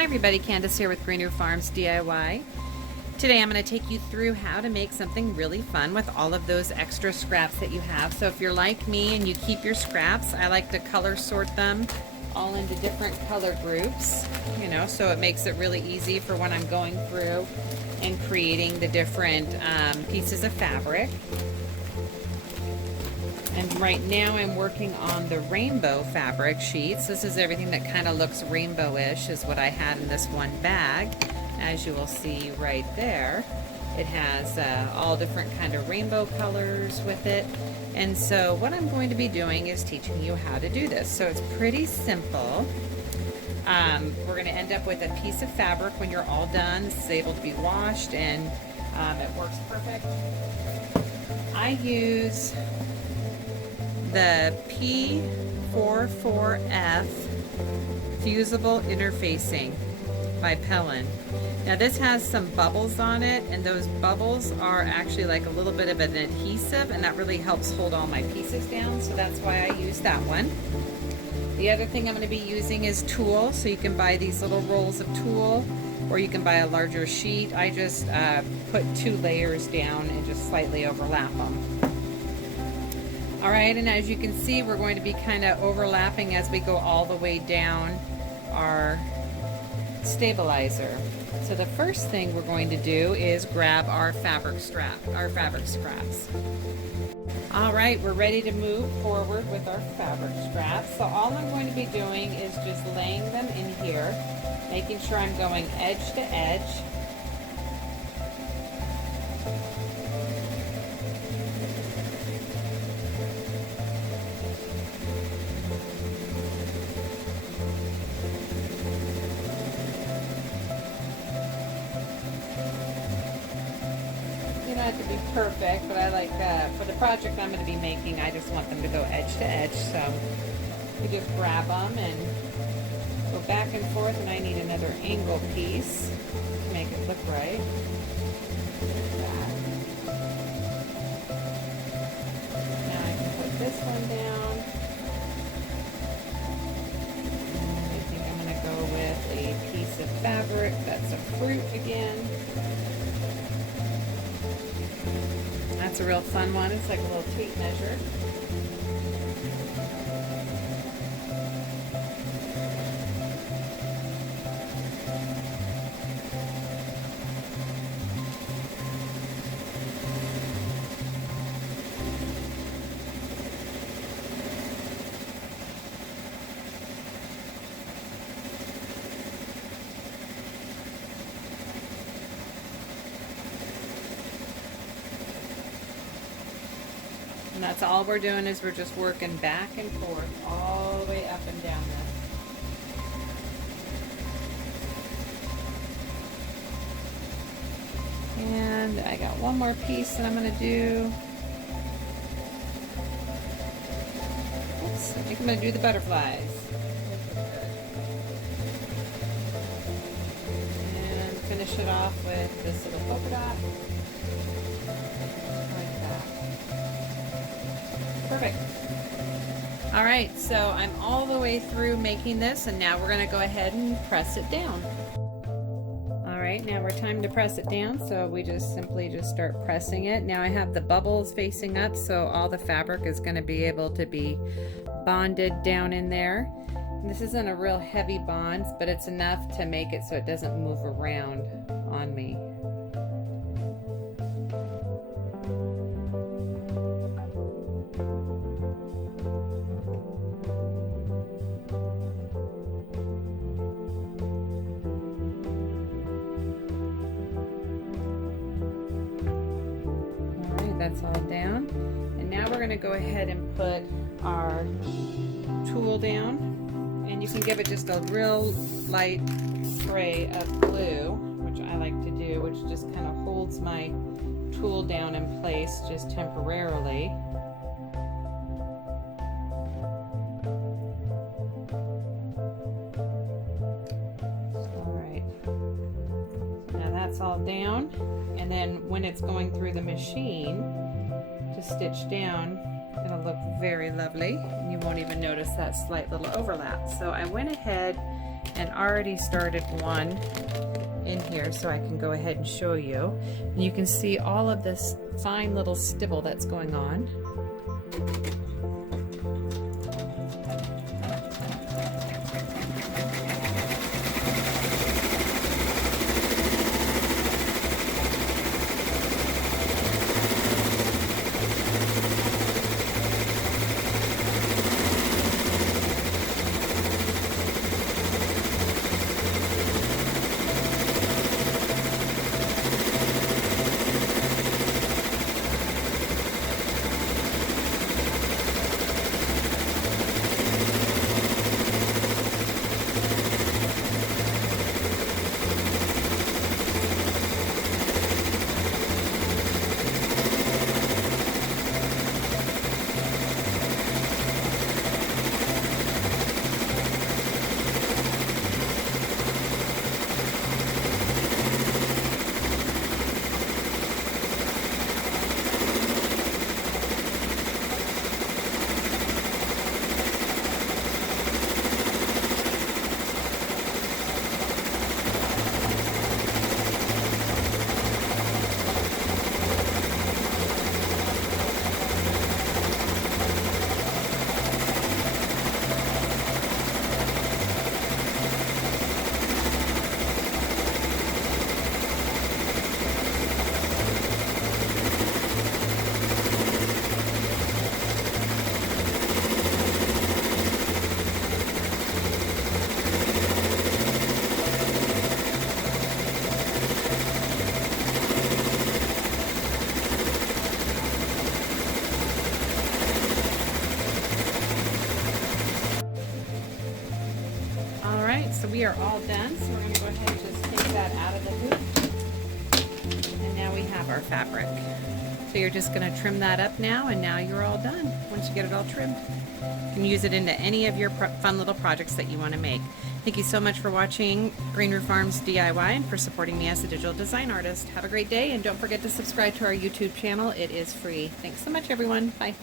Hi everybody, Candace here with Greener Farms DIY. Today I'm going to take you through how to make something really fun with all of those extra scraps that you have. So if you're like me and you keep your scraps, I like to color sort them all into different color groups, so it makes it really easy for when I'm going through and creating the different pieces of fabric. And right now I'm working on the rainbow fabric sheets. This is everything that kind of looks rainbowish is what I had in this one bag. As you will see right there, it has all different kind of rainbow colors with it. And so what I'm going to be doing is teaching you how to do this. So it's pretty simple. We're going to end up with a piece of fabric when you're all done. This is able to be washed and it works perfect. I use the P44F fusible interfacing by Pellin. Now this has some bubbles on it, and those bubbles are actually like a little bit of an adhesive, and that really helps hold all my pieces down, so that's why I use that one. The other thing I'm going to be using is tulle, so you can buy these little rolls of tulle, or you can buy a larger sheet. I just put 2 layers down and just slightly overlap them. Alright, and as you can see, we're going to be kind of overlapping as we go all the way down our stabilizer. So the first thing we're going to do is grab our fabric scraps. Alright, we're ready to move forward with our fabric scraps. So all I'm going to be doing is just laying them in here, making sure I'm going edge to edge. To be perfect, but I like for the project I'm going to be making, I just want them to go edge to edge. So you just grab them and go back and forth, and I need another angle piece to make it look right. Like that. Now I can put this one down. I think I'm going to go with a piece of fabric that's a fruit again. That's a real fun one. It's like a little tape measure. And that's all we're doing, is we're just working back and forth all the way up and down this. And I got one more piece that I'm going to do. Oops, I think I'm going to do the butterflies. And finish it off with this little polka dot. Perfect. All right, so I'm all the way through making this, and now we're going to go ahead and press it down. All right, now we're time to press it down, so we just simply start pressing it. Now I have the bubbles facing up, so all the fabric is going to be able to be bonded down in there. And this isn't a real heavy bond, but it's enough to make it so it doesn't move around on me. That's all down, and now we're going to go ahead and put our tulle down, and you can give it just a real light spray of glue, which I like to do, which just kind of holds my tulle down in place just temporarily. Alright, now that's all down. And then when it's going through the machine to stitch down, it'll look very lovely, and you won't even notice that slight little overlap. So I went ahead and already started one in here, so I can go ahead and show you. And you can see all of this fine little stibble that's going on. So we are all done, so we're going to go ahead and just take that out of the hoop. And now we have our fabric. So you're just going to trim that up now, and now you're all done once you get it all trimmed. You can use it into any of your fun little projects that you want to make. Thank you so much for watching Green Roof Farms DIY and for supporting me as a digital design artist. Have a great day, and don't forget to subscribe to our YouTube channel. It is free. Thanks so much, everyone. Bye.